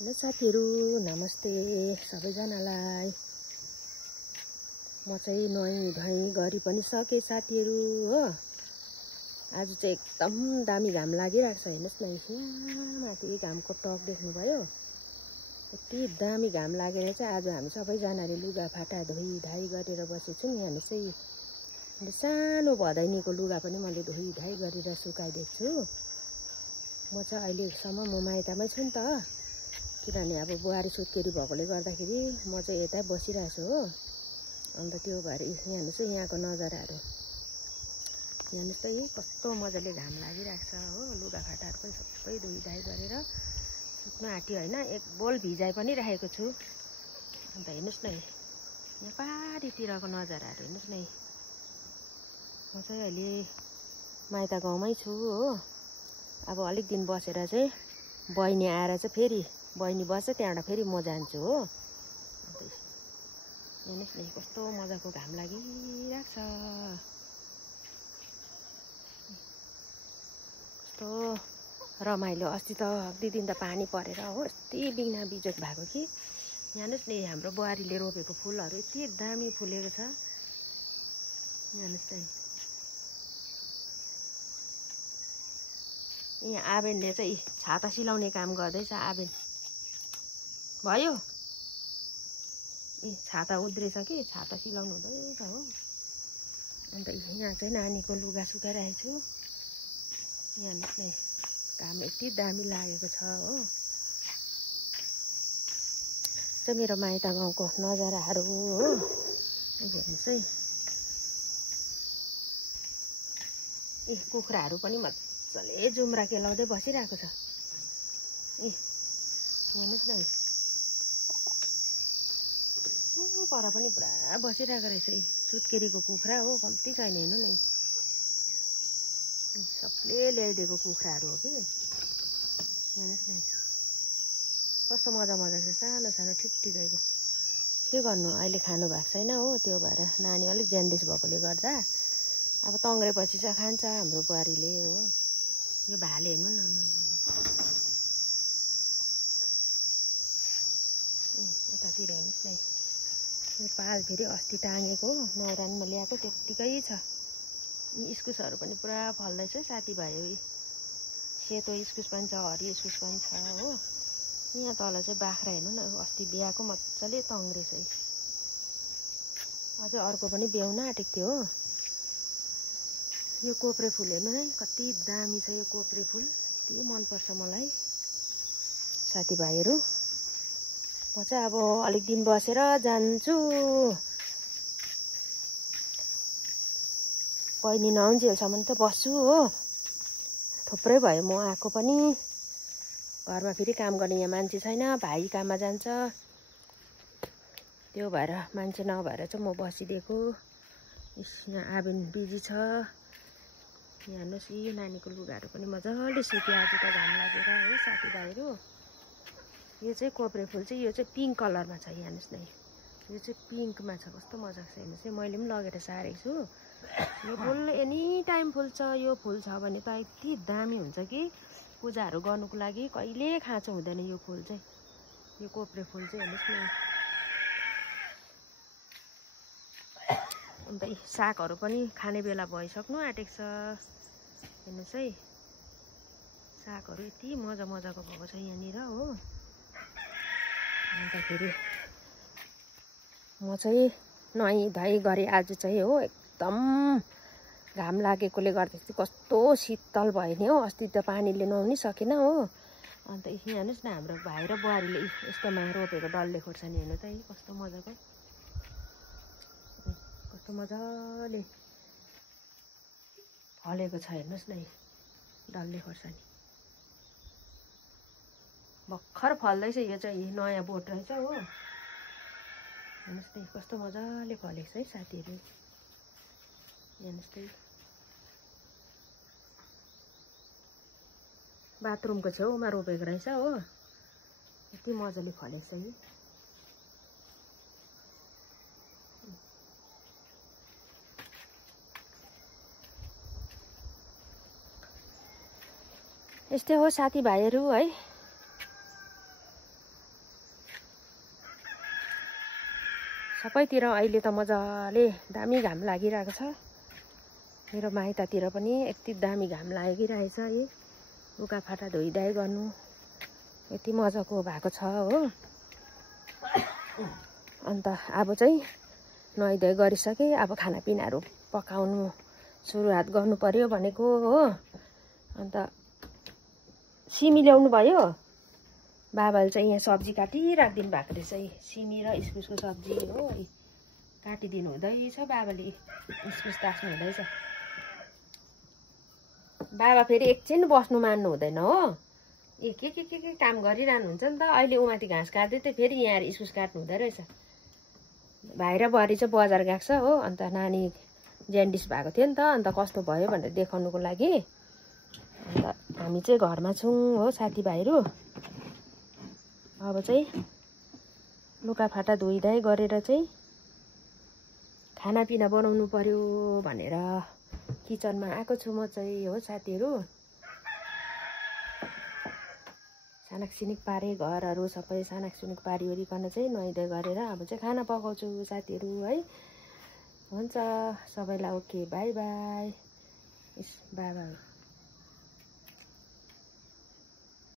Hello साथीहरु, नमस्ते सबैजनालाई। म चाहिँ नुहाई धुवाई गरी पनि सके साथीहरु हो। आज चाहिँ एकदम दामी घाम लागिरहेको छ। हेर्नुस् न, यहाँ माथि घामको टक देख्नुभयो। यति दामी घाम लागेर चाहिँ आज हामी सबैजनाले लुगा फाटा धोइ धाइ गरेर बसेछौँ। यहाँ चाहिँ सानो भदैनीको लुगा पनि मैले धोइ धाइ गरेर सुकाइदिएको छु। म चाहिँ अहिलेसम्म म माइतमै छु नि त, किनभने अब बुहारी सुत्केरी भएकोले गर्दाखेरि म चाहिँ यतै बसिरहेको छु हो। अन्त त्यो भएर यहाँ चाहिँ यहाँको नजाराहरू यहाँ चाहिँ कस्तो मजाले घाम लागिरहेको छ हो। लुगाफाटाहरू पनि सबै धोइधाइ गरेर सुक्नु आँट्यो होइन। एक बोल भिजाइ पनि राखेको छु। अन्त हेर्नुहोस् न, यहाँ पारीतिरको नजाराहरू हेर्नुहोस् न। म चाहिँ अहिले माइत गाउँमै छु हो। अब अलिक दिन बसेर चाहिँ बहिनी आएर चाहिँ फेरि बहिनी बस्छ, त्यहाँबाट फेरि म जान्छु हो। हेर्नुहोस् न, कस्तो मजाको घाम लागिरहेको छ। कस्तो रमाइलो। अस्ति त दुई दिन त पानी परेर हो यति बिघ्न बिजोग भएको कि। हेर्नुहोस् न, हाम्रो बुहारीले रोपेको फुलहरू यति दामी फुलेको छ। हेर्नुहोस् न, यहाँ आबेनले चाहिँ छाता सिलाउने काम गर्दैछ। आबेन भयो, छाता उद्रेछ कि छाता सिलाउनु हुँदैछ हो। अन्त यहाँ चाहिँ नानीको लुगा सुकाइरहेको छु। यहाँ हेर्नुहोस् न, घाम यति दामी लागेको छ हो। चाहिँ मेरो माइत गाउँको नजाराहरू हो। हेर्नुहोस् है, कुखुराहरू पनि मजाले जुम्रा केलाउँदै बसिरहेको छ। हेर्नुहोस् न, पर पनि पुरा बसिरहेको रहेछ। सुत्केरीको कुखुरा हो, कम्ती छैन। हेर्नु न, सबले ल्याइदिएको कुखुराहरू हो कि। हेर्नुहोस् न, कस्तो मजा मजाको सानो सानो ठिक ठिकैको। के गर्नु, अहिले खानु भएको छैन हो। त्यो भएर नानी अलिक ज्यान्डिस भएकोले गर्दा अब तङ्ग्रेपछि चाहिँ खान्छ हाम्रो बुहारीले हो। यो भाले हेर्नु न, यतातिर हेर्नुहोस् न। यो पाल फेरि अस्ति टाँगेको नौरानमा ल्याएको त्यत्तिकै छ। यी इस्कुसहरू पनि पुरा फल्दैछ साथीभाइ। सेतो इस्कुस पनि छ, हरियो इस्कुस पनि छ हो। यहाँ तल चाहिँ बाख्रा हेर्नु न, अस्ति बिहाको मजाले तङ्ग्रेछ। अझै अर्को पनि ब्याउन आँटेको थियो हो। यो कोप्रे फुल हेर्नु है, कति दामी छ यो कोप्रे फुल। यति मनपर्छ मलाई साथीभाइहरू। म चाहिँ अब अलिक दिन बसेर जान्छु। बहिनी नआउन्जेलसम्म त बस्छु हो। थुप्रै भयो म आएको पनि। घरमा फेरि काम गर्ने यहाँ मान्छे छैन, भाइ काममा जान्छ। त्यो भएर मान्छे नभएर चाहिँ म बसिदिएको। यहाँ आबेन बिजी छ। यहाँ हेर्नुहोस्, यो नानीको लुगाहरू पनि मजाले सुक्यो आज त घाम लागेर हो साथीभाइहरू। यो चाहिँ कोप्रे फुल चाहिँ यो चाहिँ पिङ्क कलरमा छ। हेर्नुहोस् न, यो चाहिँ पिङ्कमा छ, कस्तो मजाको छ। हेर्नुहोस् है, मैले पनि लगेर सारेको छु। यो फुल एनी टाइम फुल्छ। यो फुल छ भने त यति दामी हुन्छ कि पूजाहरू गर्नुको लागि कहिले खाँचो हुँदैन यो फुल चाहिँ। यो कोप्रे फुल चाहिँ हेर्नुहोस् न। अन्त सागहरू पनि खाने बेला भइसक्नु आँटेको छ। हेर्नुहोस् है, सागहरू यति मजा मजाको भएको छ यहाँनिर हो। अन्तखेरि म चाहिँ नुहाई धुवाई गरेँ आज चाहिँ हो। एकदम घाम लागेकोले गर्दाखेरि कस्तो शीतल भयो नि हो। अस्ति त पानीले नुहाउनै सकेन हो। अन्त यहाँ हेर्नुहोस् न, हाम्रो भाइ र बुहारीले यस्तोमा रोपेको डल्ले खोर्सानी हेर्नु त, कस्तो मजाको, कस्तो मजाले फलेको छ। हेर्नुहोस् न, डल्ले खोर्सानी भर्खर फल्दैछ। यो चाहिँ नयाँ बोट रहेछ हो। हेर्नुहोस् न, कस्तो मजाले फलेको छ है साथीहरू। हेर्नुहोस् त, बाथरुमको छेउमा रोपेको रहेछ हो। यति मजाले फलेको छ नि। यस्तै हो साथीभाइहरू है। सबैतिर अहिले त मजाले दामी घाम लागिरहेको छ। मेरो माइततिर पनि यति दामी घाम लागिरहेछ। यी लुगाफाटा धोइधाइ गर्नु यति मजाको भएको छ हो। अन्त अब चाहिँ नुहाइधुवाइ गरिसकेँ। अब खानापिनाहरू पकाउनु सुरुवात गर्नु पर्यो भनेको हो। अन्त सिमी ल्याउनु भयो। बाबाले चाहिँ यहाँ सब्जी काटिराखिदिनु भएको रहेछ। सिमी र इस्कुसको सब्जी हो। काटिदिनु हुँदैछ बाबाले। इस्कुस तास्नु हुँदैछ। बाबा फेरि एकछिन बस्नु मान्नु हुँदैन हो। के काम गरिरहनुहुन्छ नि त। अहिले उमाथि घाँस काट्दै थियो, फेरि यहाँ आएर इस्कुस काट्नु हुँदो रहेछ। भाइ र बुहारी चाहिँ बजार गएको छ हो। अन्त नानी ज्यान्डिस भएको थियो नि त। अन्त कस्तो भयो भनेर देखाउनुको लागि। अन्त हामी चाहिँ घरमा छौँ हो साथीभाइहरू। अब चाहिँ लुगाफाटा धोइधाइ गरेर चाहिँ खानापिना बनाउनु पर्यो भनेर किचनमा आएको छु म चाहिँ हो साथीहरू। सानाकसिनिक पारे घरहरू सबै सानाकसिनिक पारिओरिकन चाहिँ नुहाइधुवाइ गरेर अब चाहिँ खाना पकाउँछु साथीहरू है। हुन्छ सबैलाई ओके बाई बाई। बाबा